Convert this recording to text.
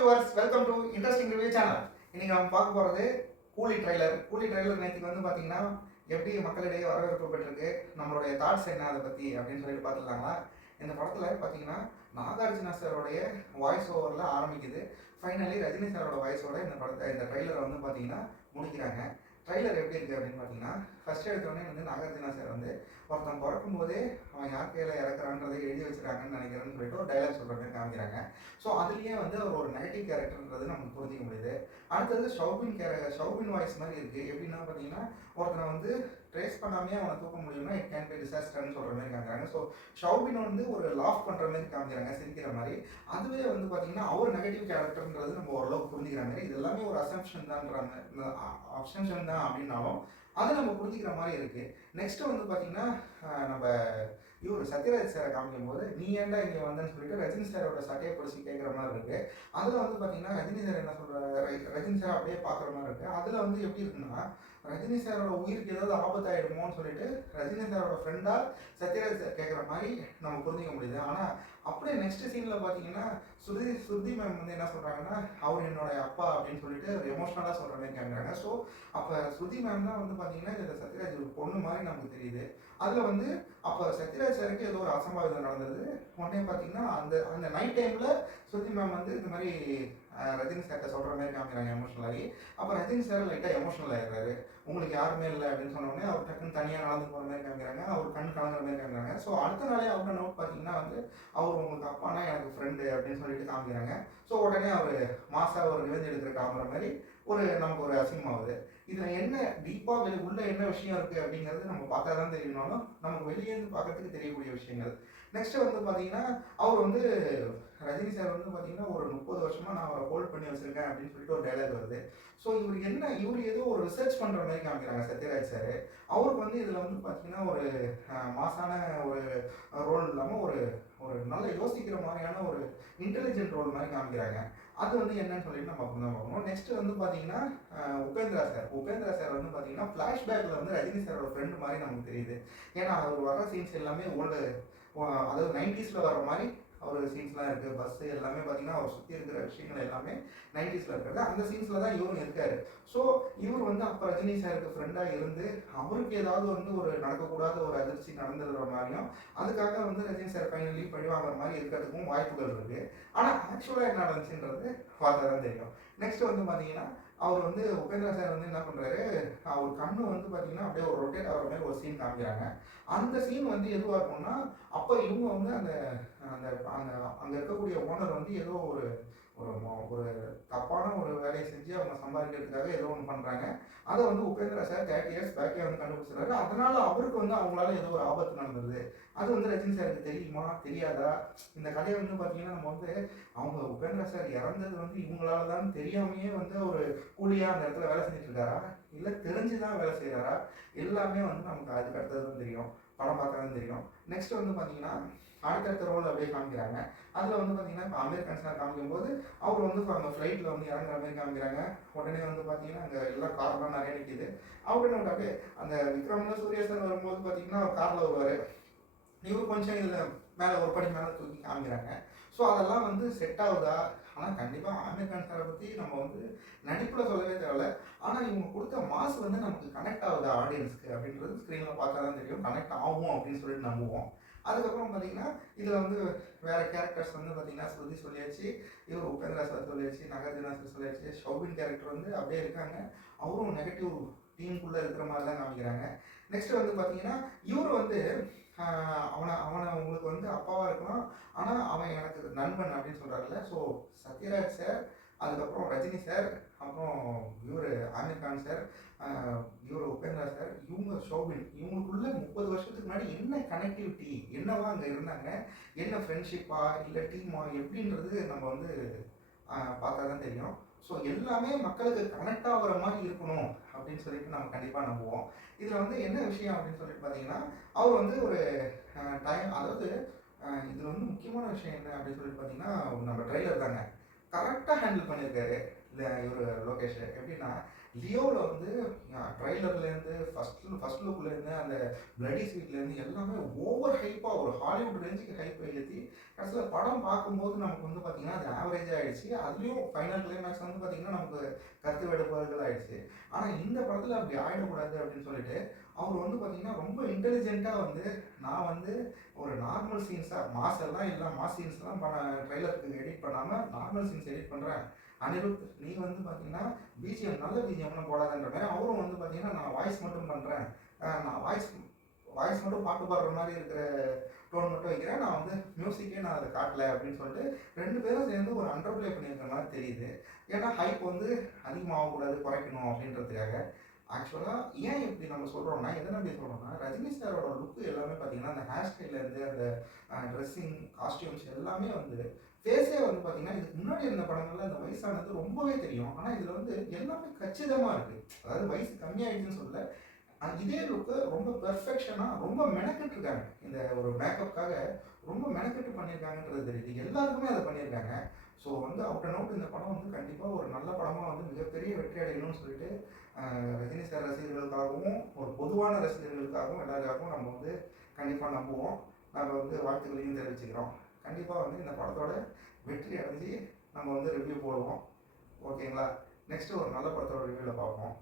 Viewers, welcome to interesting review channel. இன்னைக்கு நம்ம பார்க்க போகிறது கூலி ட்ரைலர் நேற்றுக்கு வந்து பார்த்தீங்கன்னா எப்படி மக்களிடையே வரவேற்பு பெற்றிருக்கு, நம்மளுடைய தாட்ஸ் என்ன அதை பற்றி அப்படின்னு சொல்லிட்டு பார்த்துருக்காங்களா. இந்த படத்தில் பார்த்தீங்கன்னா நாகார்ஜுனா சாரோடைய வாய்ஸ் ஓவரில் ஆரம்பிக்குது. ஃபைனலி ரஜினி சாரோட வாய்ஸோட இந்த ட்ரைலரை வந்து பார்த்தீங்கன்னா முடிக்கிறாங்க. ட்ரைலர் எப்படி இருக்குது அப்படின்னு பார்த்தீங்கன்னா, ஃபஸ்ட் எடுத்தோடனே வந்து நாகார்ஜுனா சார் வந்து ஒருத்தன் பிறக்கும் போதே அவன் யார் கையில் இறக்குறான்றதை எழுதி வச்சுருக்காங்கன்னு நினைக்கிறேன்னு சொல்லிட்டு ஒரு டைலாக் சொல்கிற மாதிரி காமிக்கிறாங்க. ஸோ அதுலேயே வந்து அவர் ஒரு நெகட்டிவ் கேரக்டர்ன்றது நமக்கு புரிஞ்சிக்க முடியுது. அடுத்தது ஷௌபின் வாய்ஸ் மாதிரி இருக்குது. எப்படின்னா பார்த்தீங்கன்னா, ஒருத்தனை வந்து ட்ரேஸ் பண்ணாமே அவனை தூக்க முடியும்னா இட் கேன் பி டிசாஸ்டர்னு சொல்கிற மாதிரி காமிக்கிறாங்க. ஸோ ஷௌபின் வந்து ஒரு லாஃப் பண்ணுற மாதிரி காமிக்கிறாங்க, சிரிக்கிற மாதிரி. அதுவே வந்து பார்த்தீங்கன்னா அவர் நெகட்டிவ் கேரக்டர்ன்றது நம்ம ஓரளவுக்கு புரிஞ்சுக்கிற மாதிரி. இது எல்லாமே ஒரு அசம்ஷன் தான் அப்படின்னாலும் அதை நம்ம புரிஞ்சுக்கிற மாதிரி இருக்குது. நெக்ஸ்ட்டு வந்து பார்த்தீங்கன்னா நம்ம இவர் சத்யராஜ் சாரை காமிக்கும் போது நீ ஏன்டா இங்கே வந்தேன்னு சொல்லிட்டு ரஜினி சாரோட சட்டையை பிடிச்சி கேட்குற மாதிரி இருக்குது. அதில் வந்து பார்த்தீங்கன்னா ரஜினி சார் என்ன சொல்கிறார், ரஜினி சார் அப்படியே பார்க்குற மாதிரி இருக்குது. அதில் வந்து எப்படி இருக்குன்னா, ரஜினி சாரோட உயிருக்கு ஏதாவது ஆபத்தாயிடுமோன்னு சொல்லிட்டு ரஜினி சாரோட ஃப்ரெண்டாக சத்யராஜ் சார் கேட்குற மாதிரி நம்ம புரிஞ்சிக்க முடியுது. ஆனால் அப்படியே நெக்ஸ்ட் சீனில் பார்த்தீங்கன்னா ஸ்ருதி மேம் வந்து என்ன சொல்கிறாங்கன்னா, அவர் என்னோட அப்பா அப்படின்னு சொல்லிட்டு எமோஷ்னலாக சொல்கிற மாதிரி கேட்குறாங்க. ஸோ அப்போ ஸ்ருதி மேம் தான் வந்து பார்த்தீங்கன்னா இதில் சத்யராஜ் ஒரு பொண்ணு மாதிரி நமக்கு தெரியுது. அதில் வந்து அப்போ சத்யராஜ் சாருக்கு ஏதோ ஒரு அசம்பாவிதம் நடந்தது. உடனே பார்த்தீங்கன்னா அந்த நைட் டைமில் ஸ்ருதி மேம் வந்து இந்த மாதிரி ரஜினி சார்கிட்ட சொல்கிற மாதிரி காமிக்கிறாங்க எமோஷனலாகி. அப்போ ரஜினி சார் லைட்டாக எமோஷனல் ஆகிடுறாரு. உங்களுக்கு யாருமே இல்லை அப்படின்னு சொன்னோடனே அவர் டக்குன்னு தனியாக நடந்து போகிற மாதிரி காமிக்கிறாங்க, அவர் கண் கலங்குற மாதிரி காமிக்கிறாங்க. ஸோ அடுத்த நாளே அவரோட நோட் பார்த்தீங்கன்னா வந்து அவர் உங்களுக்கு அப்பானா எனக்கு ஃப்ரெண்டு அப்படின்னு சொல்லிட்டு காமிக்கிறாங்க. ஸோ உடனே அவர் மாசாக ஒரு ரிவெஞ்ச் எடுக்கிற காமிக்கிற மாதிரி நமக்கு ஒரு அசிங்கமாகுது. இதில் என்ன டீப்பாக உள்ள என்ன விஷயம் இருக்குது அப்படிங்கிறது நம்ம பார்த்தா தான் தெரியணும்னாலும் நமக்கு வெளியே இருந்து பார்க்கறதுக்கு தெரியக்கூடிய விஷயங்கள். நெக்ஸ்ட்டு வந்து பார்த்தீங்கன்னா அவர் வந்து ரஜினி சார் வந்து பார்த்தீங்கன்னா ஒரு 30 வருஷமாக நான் அவரை ஹோல்ட் பண்ணி வச்சுருக்கேன் அப்படின்னு சொல்லிட்டு ஒரு டைலாக் வருது. ஸோ இவர் ஏதோ ஒரு ரிசர்ச் பண்ணுற மாதிரி காமிக்கிறாங்க சத்யராஜ் சார். அவருக்கு வந்து இதில் வந்து பார்த்தீங்கன்னா ஒரு மாசான ஒரு ரோல் இல்லாமல் ஒரு நல்ல யோசிக்கிற மாதிரியான ஒரு இன்டெலிஜென்ட் ரோல் மாதிரி காமிக்கிறாங்க. அது வந்து என்னன்னு சொல்லிட்டு நம்ம அப்படி தான் பார்க்கணும். நெக்ஸ்ட் வந்து பார்த்தீங்கன்னா உபேந்திரா சார் வந்து பார்த்தீங்கன்னா ஃப்ளாஷ்பேக்கில் வந்து ரஜினி சாரோட ஃப்ரெண்டு மாதிரி நமக்கு தெரியுது. ஏன்னா அவர் வர சீன்ஸ் எல்லாமே அதாவது 90s வர மாதிரி அவர் சீன்ஸ்லாம் இருக்குது. பஸ்ஸு எல்லாமே பார்த்தீங்கன்னா அவர் சுற்றி இருக்கிற விஷயங்கள் எல்லாமே 90s இருக்கிறது. அந்த சீன்ஸில் தான் இவரும் இருக்கார். ஸோ இவர் வந்து அப்போ ரஜினி சாருக்கு ஃப்ரெண்டாக இருந்து அவருக்கு ஏதாவது வந்து ஒரு நடக்கக்கூடாத ஒரு அதிர்ச்சி நடந்துடுற மாதிரியும் அதுக்காக வந்து ரஜினி சார் ஃபைனலி பழிவாங்கிற மாதிரி இருக்கிறதுக்கும் வாய்ப்புகள் இருக்குது. ஆனால் ஆக்சுவலாக என்ன நடந்துச்சுன்றது பார்த்தா தான் தெரியும். நெக்ஸ்ட் வந்து பார்த்தீங்கன்னா அவர் வந்து உபேந்திரா சார் வந்து என்ன பண்ணுறாரு, அவர் கண்ணு வந்து பார்த்தீங்கன்னா அப்படியே ஒரு ரொட்டேட் ஆகிற மாதிரி ஒரு சீன் காமிக்கிறாங்க. அந்த சீன் வந்து எதுவாக இருக்கும்னா, அப்போ இவங்க வந்து அந்த அந்த அந்த அங்கே இருக்கக்கூடிய ஓனர் வந்து ஏதோ ஒரு ஒரு தப்பான ஒரு வேலையை செஞ்சு அவங்க சம்பாதிக்கிறதுக்காக ஏதோ ஒன்று பண்ணுறாங்க. அதை வந்து உபேந்திரா சார் 30 இயர்ஸ் பேக்கே வந்து கண்டுபிடிச்சிடுறாரு. அதனால அவருக்கு வந்து அவங்களால ஏதோ ஒரு ஆபத்து நடந்தது. அது வந்து ரஜினி சாருக்கு தெரியுமா தெரியாதா? இந்த கதையை வந்து பார்த்தீங்கன்னா நம்ம வந்து அவங்க உபேந்திரா சார் இறந்தது வந்து இவங்களால தான் தெரியாமையே வந்து ஒரு கூலியாக அந்த இடத்துல வேலை செஞ்சுட்டு இருக்காரா, இல்லை தெரிஞ்சுதான் வேலை செய்கிறாரா, எல்லாமே வந்து நமக்கு அதுக்கு அடுத்தது தான் தெரியும். படம் பார்த்தா தான் தெரியும். நெக்ஸ்ட் வந்து பார்த்தீங்கன்னா அடுத்தடுத்த ரோல் அப்படியே காமிக்கிறாங்க. அதில் வந்து பார்த்தீங்கன்னா இப்போ அமீர் கான் சார் காமிக்கும்போது அவர் வந்து இப்போ அங்கே ஃப்ளைட்டில் வந்து இறங்குற மாதிரி காமிக்கிறாங்க. உடனே வந்து பார்த்தீங்கன்னா அங்கே எல்லாம் கார்லாம் நிறைய நிற்கிது. அவருன்னு அப்படியே அந்த விக்ரம்ல சூர்யா சார் வரும்போது பார்த்தீங்கன்னா அவர் காரில் வருவார். இவர் கொஞ்சம் இதில் மேலே ஒரு படி மேலே தூக்கி காமிக்கிறாங்க. ஸோ அதெல்லாம் வந்து செட் ஆகுதா? ஆனால் கண்டிப்பாக ஆமீர் கான் சாரை பற்றி நம்ம வந்து நடிப்பில் சொல்லவே தேவையில்ல. ஆனால் இவங்க கொடுத்த மாசு வந்து நமக்கு கனெக்ட் ஆகுதா ஆடியன்ஸ்க்கு அப்படின்றது ஸ்க்ரீனில் பார்த்தா தான் தெரியும். கனெக்ட் ஆகும் அப்படின்னு சொல்லிட்டு நம்புவோம். அதுக்கப்புறம் பார்த்தீங்கன்னா இதில் வந்து வேறு கேரக்டர்ஸ் வந்து பார்த்தீங்கன்னா ஸ்ருதி சொல்லியாச்சு, இவர் உபேந்திரா சார் சொல்லியாச்சு, நாகார்ஜுனா சார் சொல்லியாச்சு, ஷௌபின் கேரக்டர் வந்து அப்படியே இருக்காங்க. அவரும் நெகட்டிவ் டீமுக்குள்ளே இருக்கிற மாதிரி தான் காமிக்கிறாங்க. நெக்ஸ்ட் வந்து பார்த்தீங்கன்னா இவர் வந்து அவனை உங்களுக்கு வந்து அப்பாவாக இருக்கலாம், ஆனால் அவன் எனக்கு நண்பன் அப்படின்னு சொல்கிறாருல்ல. ஸோ சத்யராஜ் சார், அதுக்கப்புறம் ரஜினி சார், அப்புறம் இவர் ஆமீர் கான் சார், இவர் உபேந்திரா சார், இவங்க ஷோபின், இவங்களுக்குள்ள 30 வருஷத்துக்கு முன்னாடி என்ன கனெக்டிவிட்டி, என்னவா அங்கே இருந்தாங்க, என்ன ஃப்ரெண்ட்ஷிப்பா இல்லை டீமா எப்படின்றது நம்ம வந்து பார்த்தா தான் தெரியும். ஸோ எல்லாமே மக்களுக்கு கனெக்ட் ஆகிற மாதிரி இருக்கணும் அப்படின்னு சொல்லிட்டு நம்ம கண்டிப்பாக நம்புவோம். இதில் வந்து என்ன விஷயம் அப்படின்னு சொல்லிட்டு பார்த்தீங்கன்னா அவர் வந்து ஒரு டைம், அதாவது இதில் வந்து முக்கியமான விஷயம் என்ன அப்படின்னு சொல்லிட்டு பார்த்தீங்கன்னா நம்ம ட்ரைலர் தாங்க கரெக்டாக ஹேண்டில் பண்ணியிருக்காரு. இல்லை இவர் லோகேஷ் எப்படின்னா லியோவில் வந்து ட்ரைலர்லேருந்து ஃபர்ஸ்ட் லுக்லேருந்து அந்த பிளடி சீட்லேருந்து எல்லாமே ஓவர் ஹைப்பாக ஒரு ஹாலிவுட் ரேஞ்சுக்கு ஹைப் ஏற்றி கடைசியில் படம் பார்க்கும்போது நமக்கு வந்து பார்த்திங்கன்னா அது ஆவரேஜ் ஆகிடுச்சு. அதுலேயும் ஃபைனல் கிளைமேக்ஸ் வந்து பார்த்திங்கன்னா நமக்கு கருத்து வேறுபாடுகள் ஆகிடுச்சு. ஆனால் இந்த படத்தில் அப்படி ஆகிடக்கூடாது அப்படின்னு சொல்லிட்டு அவர் வந்து பார்த்திங்கன்னா ரொம்ப இன்டெலிஜென்ட்டாக வந்து நான் வந்து ஒரு நார்மல் சீன்ஸாக மாஸ் எல்லாம் இல்லை, மாஸ் சீன்ஸ்லாம் ட்ரைலருக்கு எடிட் பண்ணாமல் நார்மல் சீன்ஸ் எடிட் பண்ணுறேன். அனிருத் நீ வந்து பார்த்தீங்கன்னா பிஜிஎம் நல்ல பிஜிஎம்லாம் போடாதுன்ற மாதிரி அவரும் வந்து பார்த்தீங்கன்னா நான் வாய்ஸ் மட்டும் பண்ணுறேன், நான் வாய்ஸ் மட்டும் பாட்டு பாடுற மாதிரி இருக்கிற டோன் மட்டும் வைக்கிறேன், நான் வந்து மியூசிக்கே நான் அதை காட்டல அப்படின்னு சொல்லிட்டு 2 பேரும் சேர்ந்து ஒரு அண்டர் ப்ளே பண்ணியிருக்கிற மாதிரி தெரியுது. ஏன்னா ஹைப் வந்து அதிகமாகக்கூடாது, குறைக்கணும் அப்படின்றதுக்காக. ஆக்சுவலாக ஏன் இப்படி நம்ம சொல்கிறோம்னா எதனை அப்படி சொல்கிறோம்னா ரஜினி சாரோட லுக்கு எல்லாமே பார்த்தீங்கன்னா அந்த ஹேர் ஸ்டைல்லேருந்து அந்த ட்ரெஸ்ஸிங் காஸ்டியூம்ஸ் எல்லாமே வந்து ஃபேஸே வந்து பார்த்தீங்கன்னா இதுக்கு முன்னாடி இருந்த படங்கள்ல அந்த வயசானது ரொம்பவே தெரியும். ஆனால் இதில் வந்து எல்லாமே கச்சிதமாக இருக்குது. அதாவது வயசு கம்மியாயிடுச்சுன்னு சொல்ல இதே லுக்கு ரொம்ப பெர்ஃபெக்ஷனாக ரொம்ப மெனக்கெட்டு இருக்காங்க. இந்த ஒரு மேக்கப்புக்காக ரொம்ப மெனக்கெட்டு பண்ணியிருக்காங்கன்றது தெரியுது. எல்லாருக்குமே அதை பண்ணியிருக்காங்க. ஸோ வந்து அவுட் அண்ட் அவுட் இந்த படம் வந்து கண்டிப்பாக ஒரு நல்ல படமாக வந்து மிகப்பெரிய வெற்றி அடையணும்னு சொல்லிட்டு ரஜினி சார் ரசிகர்களுக்காகவும் ஒரு பொதுவான ரசிகர்களுக்காகவும் எல்லாருக்காகவும் நம்ம வந்து கண்டிப்பாக நம்புவோம். நம்ம வந்து வாழ்த்துக்களையும் தெரிவிச்சுக்கிறோம். கண்டிப்பாக வந்து இந்த படத்தோட வெற்றி அடைஞ்சு நம்ம வந்து ரிவ்யூ போடுவோம். ஓகேங்களா? நெக்ஸ்ட்டு ஒரு நல்ல படத்தோட ரிவ்யூவில் பார்ப்போம்.